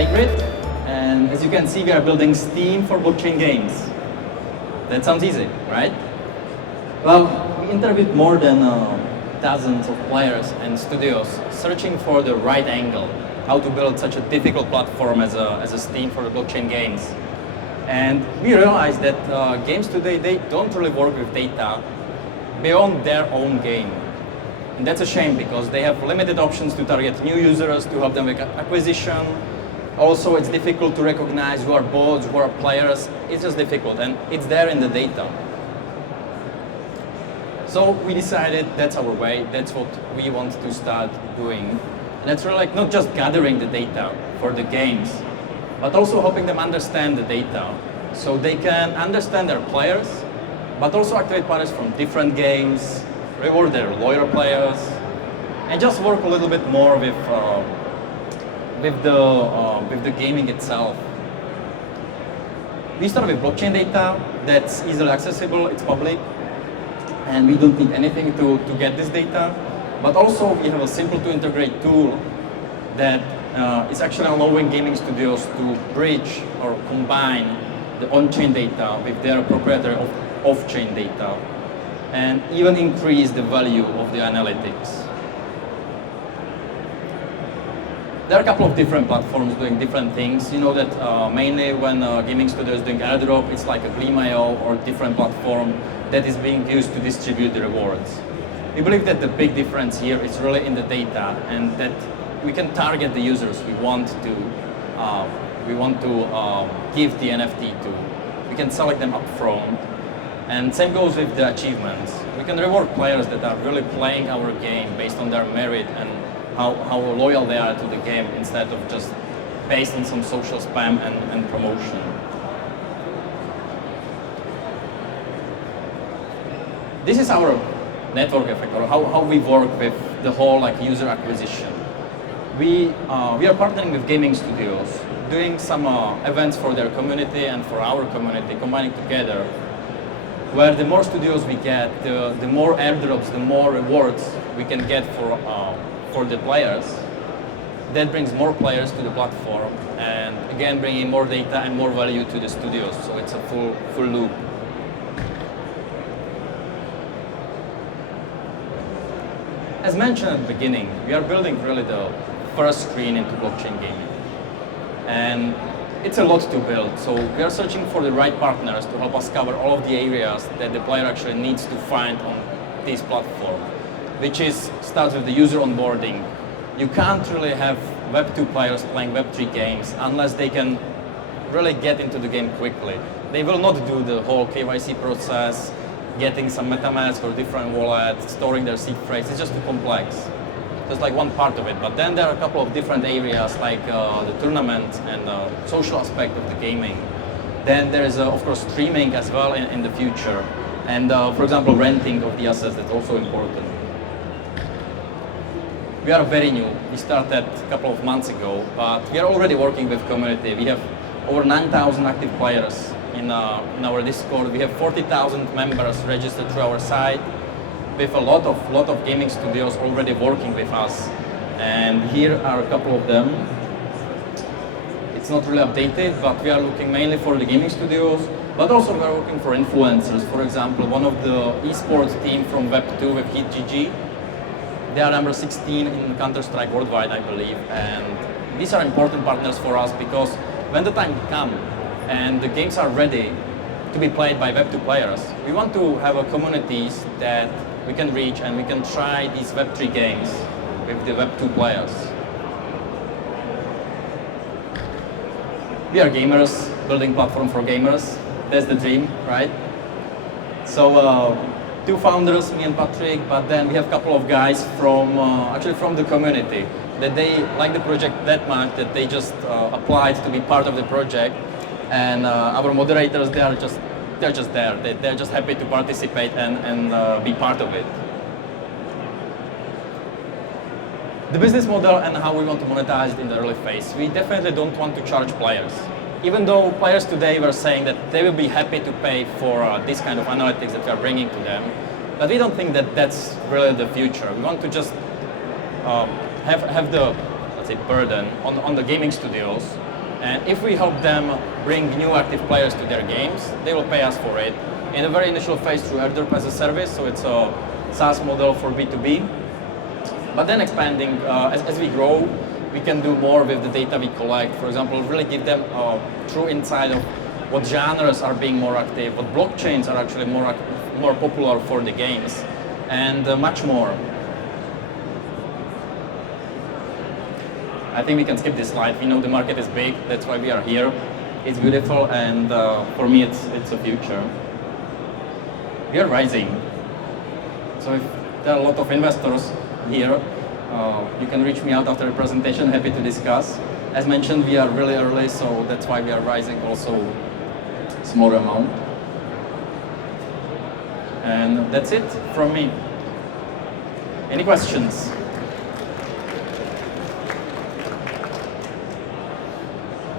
Playgrid, and as you can see, we are building Steam for blockchain games. That sounds easy, right? Well, we interviewed more than dozens of players and studios searching for the right angle, how to build such a difficult platform as a Steam for the blockchain games. And we realized that games today, they don't really work with data beyond their own game. And that's a shame because they have limited options to target new users, to help them with acquisition. Also, it's difficult to recognize who are bots, who are players. It's just difficult, and it's there in the data. So we decided that's our way, that's what we want to start doing. And that's really like not just gathering the data for the games, but also helping them understand the data so they can understand their players, but also activate players from different games, reward their loyal players, and just work a little bit more with the gaming itself. We start with blockchain data that's easily accessible, it's public, and we don't need anything to get this data. But also we have a simple to integrate tool that is actually allowing gaming studios to bridge or combine the on-chain data with their proprietary off-chain data and even increase the value of the analytics. There are a couple of different platforms doing different things. You know that mainly when gaming studio is doing airdrop, it's like a Gleam.io or different platform that is being used to distribute the rewards. We believe that the big difference here is really in the data, and that we can target the users we want to give the NFT to. We can select them up front. And same goes with the achievements. We can reward players that are really playing our game based on their merit and how loyal they are to the game, instead of just based on some social spam and promotion. This is our network effect, or how we work with the whole user acquisition. We are partnering with gaming studios, doing some events for their community and for our community, combining together, where the more studios we get, the more airdrops, the more rewards we can get for the players. That brings more players to the platform, and again bringing more data and more value to the studios, so it's a full loop. As mentioned at the beginning, we are building really the first screen into blockchain gaming. And it's a lot to build, so we are searching for the right partners to help us cover all of the areas that the player actually needs to find on this platform, which starts with the user onboarding. You can't really have Web 2 players playing Web 3 games unless they can really get into the game quickly. They will not do the whole KYC process, getting some MetaMask or different wallets, storing their seed phrase. It's just too complex. That's like one part of it. But then there are a couple of different areas like the tournament and the social aspect of the gaming. Then there is, of course, streaming as well in the future. And for example, renting of the assets, that's also important. We are very new. We started a couple of months ago, but we are already working with community. We have over 9,000 active players in our Discord. We have 40,000 members registered through our site, with a lot of gaming studios already working with us. And here are a couple of them. It's not really updated, but we are looking mainly for the gaming studios, but also we are working for influencers. For example, one of the esports team from Web2 with HeatGG. They are number 16 in Counter-Strike worldwide, I believe. And these are important partners for us because when the time comes and the games are ready to be played by Web2 players, we want to have a communities that we can reach, and we can try these Web3 games with the Web2 players. We are gamers, building platform for gamers. That's the dream, right? So two founders, me and Patrick, but then we have a couple of guys from actually from the community that they like the project that much that they just applied to be part of the project. And our moderators, they're just there. They're just happy to participate and be part of it. The business model and how we want to monetize it in the early phase. We definitely don't want to charge players. Even though players today were saying that they will be happy to pay for this kind of analytics that we are bringing to them. But we don't think that that's really the future. We want to just have the, let's say, burden on the gaming studios And if we help them bring new active players to their games, they will pay us for it. In the very initial phase through airdrop as a service, so it's a SaaS model for B2B. But then expanding, as we grow, we can do more with the data we collect. For example, really give them a true insight of what genres are being more active, what blockchains are actually more popular for the games, and much more. I think we can skip this slide. We know the market is big, that's why we are here. It's beautiful, and for me, it's a future. We are rising. So if there are a lot of investors here, you can reach me out after the presentation, happy to discuss. As mentioned, we are really early, so that's why we are rising also small amount. And that's it from me. Any questions?